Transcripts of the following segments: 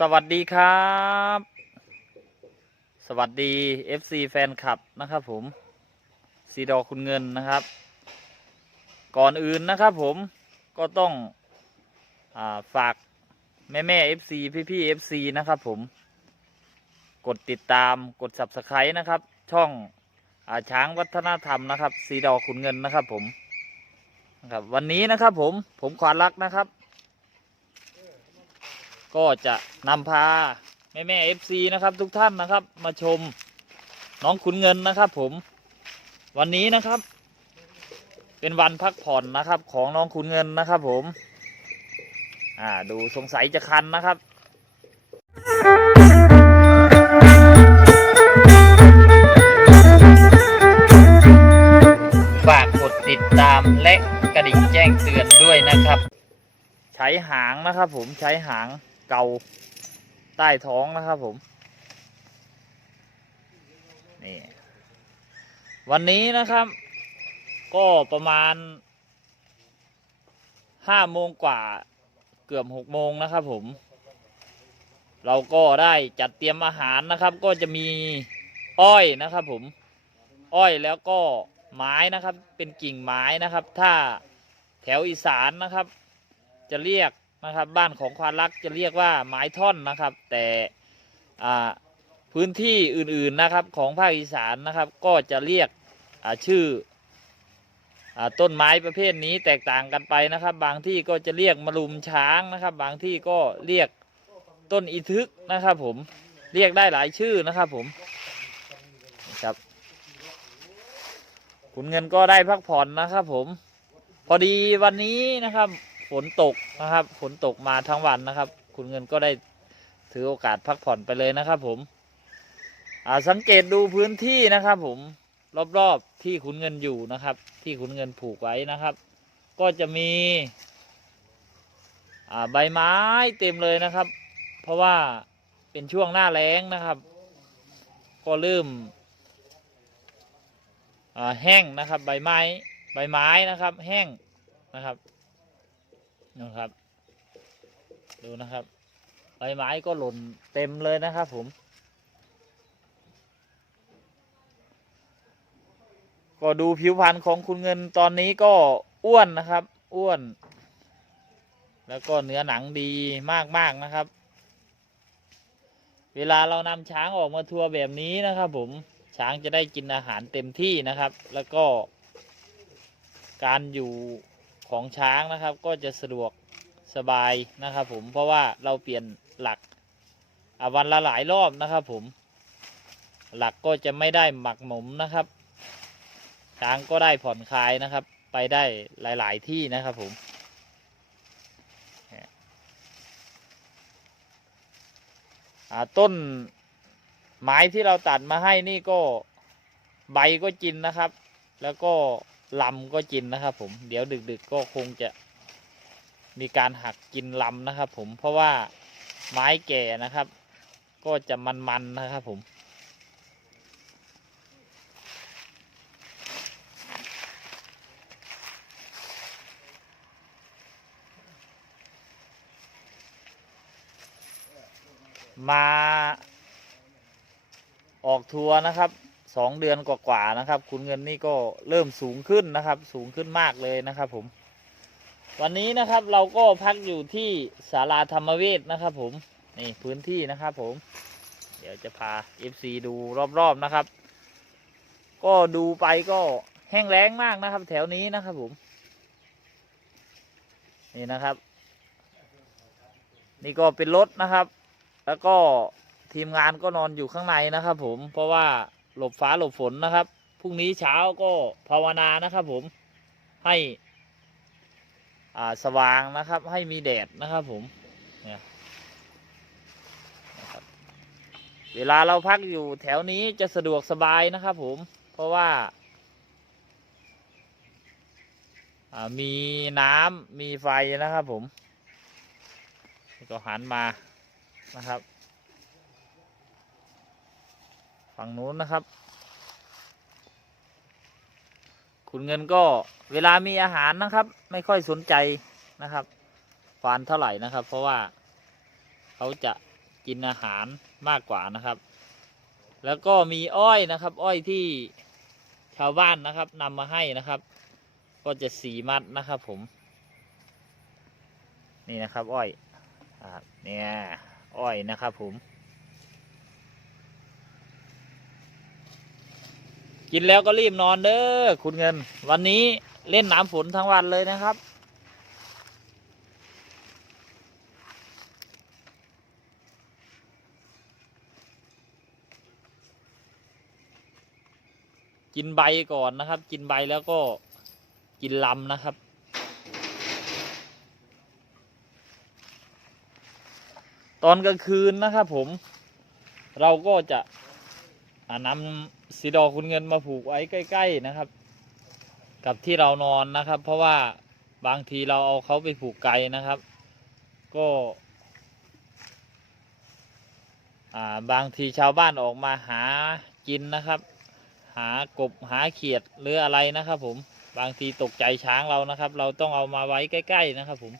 สวัสดีครับ สวัสดี FC แฟนคลับนะครับผมสีดอคุณเงินนะครับ ก่อนอื่นนะครับผมก็ต้องอาฝากแม่แม่ FC พี่พี่ FC นะครับผม กดติดตามกด Subscribe นะครับ ช่องอาช้างวัฒนธรรมนะครับสีดอคุณเงินนะครับผมนะครับวันนี้นะครับผมผมขวานรักนะครับ ก็จะนำพาแม่แม่เอฟซีนะครับ ทุกท่านนะครับ มาชมน้องขุนเงินนะครับ ผม วันนี้นะครับ เป็นวันพักผ่อนนะครับ ของน้องขุนเงินนะครับ ผม อ่า ดูสงสัยจะคันนะครับฝากกดติดตามและกระดิ่งแจ้งเตือนด้วยนะครับ ใช้หางนะครับ ผมใช้หาง เกาใต้ท้องนะครับผม นี่ วันนี้นะครับ ก็ประมาณห้าโมงกว่าเกือบหกโมงนะครับผม เราก็ได้จัดเตรียมอาหารนะครับ ก็จะมีอ้อยนะครับผม อ้อยแล้วก็ไม้นะครับ เป็นกิ่งไม้นะครับ ถ้าแถวอีสานนะครับ จะเรียก นะครับ บ้านของควานรักจะเรียกว่าไม้ท่อนนะครับ แต่พื้นที่อื่นๆนะครับของภาคอีสานนะครับ ก็จะเรียกชื่ออต้นไม้ประเภทนี้แตกต่างกันไปนะครับ บางที่ก็จะเรียกมะลุมช้างนะครับ บางที่ก็เรียกต้นอีทึกนะครับผมเรียกได้หลายชื่อนะครับผมครับคุณเงินก็ได้พักผ่อนนะครับผม พอดีวันนี้นะครับ ฝนตกนะครับ ฝนตกมาทั้งวันนะครับ คุณเงินก็ได้ถือโอกาสพักผ่อนไปเลยนะครับ ผม อ่าสังเกตดูพื้นที่นะครับ ผมรอบๆที่คุณเงินอยู่นะครับ ที่คุณเงินผูกไว้นะครับ ก็จะมี อ่าใบไม้เต็มเลยนะครับ เพราะว่าเป็นช่วงหน้าแล้งนะครับ ก็เริ่มแห้งนะครับ ใบไม้ ใบไม้นะครับ แห้งนะครับ นะครับ ดูนะครับ ใบไม้ก็หล่นเต็มเลยนะครับผม ก็ดูผิวพรรณของคุณเงินตอนนี้ก็อ้วนนะครับ อ้วน แล้วก็เนื้อหนังดีมาก ๆ นะครับ เวลาเรานำช้างออกมาทัวร์แบบนี้นะครับ ผมช้างจะได้กินอาหารเต็มที่นะครับ แล้วก็การอยู่ ของช้างนะครับ ก็จะสะดวกสบายนะครับผมเพราะว่าเราเปลี่ยนหลักวันละหลายรอบนะครับ ผมหลักก็จะไม่ได้หมักหมมนะครับ ช้างก็ได้ผ่อนคลายนะครับ ไปได้หลาย ๆ ที่นะครับผมต้นไม้ที่เราตัดมาให้นี่ก็ใบก็กินนะครับ แล้วก็ ลำก็กินนะครับ ผมเดี๋ยวดึก ๆก็คงจะมีการหักกินลำนะครับ ผมเพราะว่าไม้แก่นะครับ ก็จะมันๆนะครับ ผม มาออกทัวร์นะครับ สองเดือนกว่าๆนะครับ คุณเงินนี่ก็เริ่มสูงขึ้นนะครับ สูงขึ้นมากเลยนะครับ ผม วันนี้นะครับเราก็พักอยู่ที่ศาลาธรรมเวทนะครับ ผมนี่พื้นที่นะครับ ผม เดี๋ยวจะพา FC ดูรอบๆนะครับ ก็ดูไปก็แห้งแล้งมากนะครับ แถวนี้นะครับผมนี่นะครับ นี่ก็เป็นรถนะครับ แล้วก็ทีมงานก็นอนอยู่ข้างในนะครับ ผมเพราะว่า หลบฟ้าหลบฝนนะครับพรุ่งนี้เช้าก็ภาวนานะครับผมให้อ่าสว่างนะครับ ให้มีแดดนะครับผมเนี่ยนะครับเวลาเราพักอยู่แถวนี้จะสะดวกสบายนะครับผมเพราะว่าอ่ามีน้ำมีไฟนะครับผม ก็หันมานะครับ ฝั่งนู้นนะครับ คุณเงินก็เวลามีอาหารนะครับ ไม่ค่อยสนใจนะครับควานเท่าไหร่นะครับ เพราะว่าเขาจะกินอาหารมากกว่านะครับ แล้วก็มีอ้อยนะครับ อ้อยที่ชาวบ้านนะครับนำมาให้นะครับ ก็จะสีมัดนะครับ ผม นี่นะครับ อ้อยเนี่ยอ้อยนะครับ ผม กินแล้วก็รีบนอนเด้อคุณเงิน วันนี้เล่นน้ำฝนทั้งวันเลยนะครับ กินใบก่อนนะครับ กินใบแล้วก็กินลำนะครับตอนกลางคืนนะครับผม เราก็จะนำ สีดอกคุณเงินมาผูกไว้ใกล้ๆนะครับ กับที่เรานอนนะครับ เพราะว่าบางทีเราเอาเขาไปผูกไกลนะครับ ก็าบางทีชาวบ้านออกมาหากินนะครับ หากบหาเขียดหรืออะไรนะครับ ผมบางทีตกใจช้างเรานะครับ เราต้องเอามาไว้ใกล้ ๆนะครับ ผม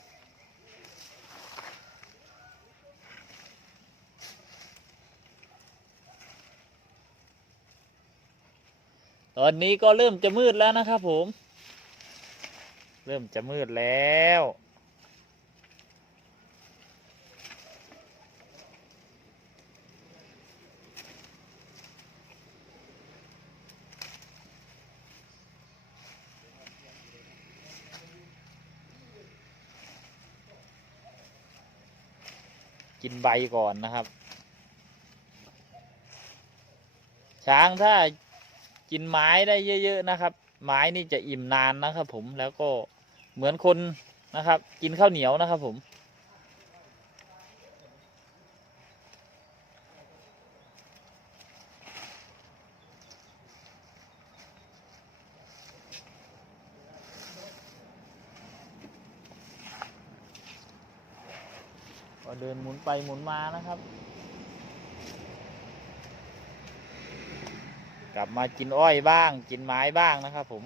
ตอนนี้ก็เริ่มจะมืดแล้วนะครับผม เริ่มจะมืดแล้วกินใบก่อนนะครับ ช้างถ้า กินไม้ได้เยอะ ๆ นะครับ ไม้นี่จะอิ่มนานนะครับ ผมแล้วก็เหมือนคนนะครับ กินข้าวเหนียวนะครับ ผม ก็เดินหมุนไปหมุนมานะครับ กลับมากินอ้อยบ้าง กินไม้บ้างนะครับผม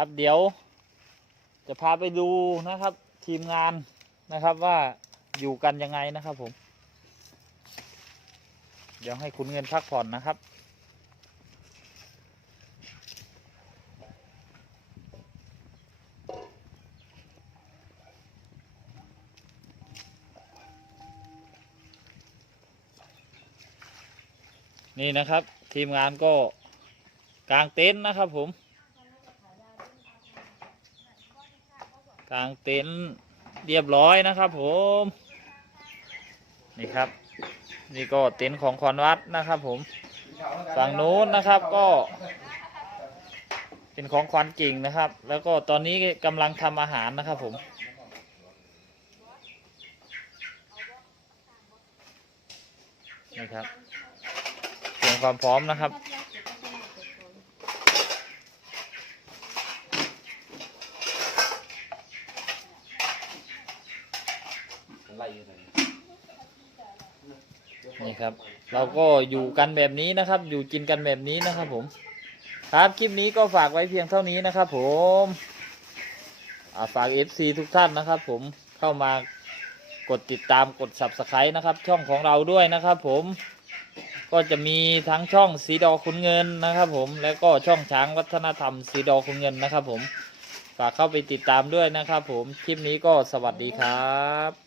ครับเดี๋ยวจะพาไปดูนะครับ ทีมงานนะครับว่าอยู่กันยังไงนะครับผม เดี๋ยวให้คุณเงินพักผ่อนนะครับ นี่นะครับทีมงานก็กางเต็นท์นะครับผม กางเต็นท์เรียบร้อยนะครับ ผม นี่ครับ นี่ก็เต็นท์ของคอนวัดนะครับ ผมฝั่งนู้นนะครับก็ เป็นของควันกิ่งนะครับ แล้วก็ตอนนี้กำลังทำอาหารนะครับผมนี่ครับเตรียมความพร้อมนะครับ นี่ครับ เราก็อยู่กันแบบนี้นะครับ อยู่กินกันแบบนี้นะครับผม ครับคลิปนี้ก็ฝากไว้เพียงเท่านี้นะครับ ผมอ่าฝาก FC ทุกท่านนะครับ ผมเข้ามากดติดตามกด subscribe นะครับ ช่องของเราด้วยนะครับ ผมก็จะมีทั้งช่องสีดอคุณเงินนะครับ ผมแล้วก็ช่องช้างวัฒนธรรมสีดอคุณเงินนะครับ ผมฝากเข้าไปติดตามด้วยนะครับ ผมคลิปนี้ก็สวัสดีครับ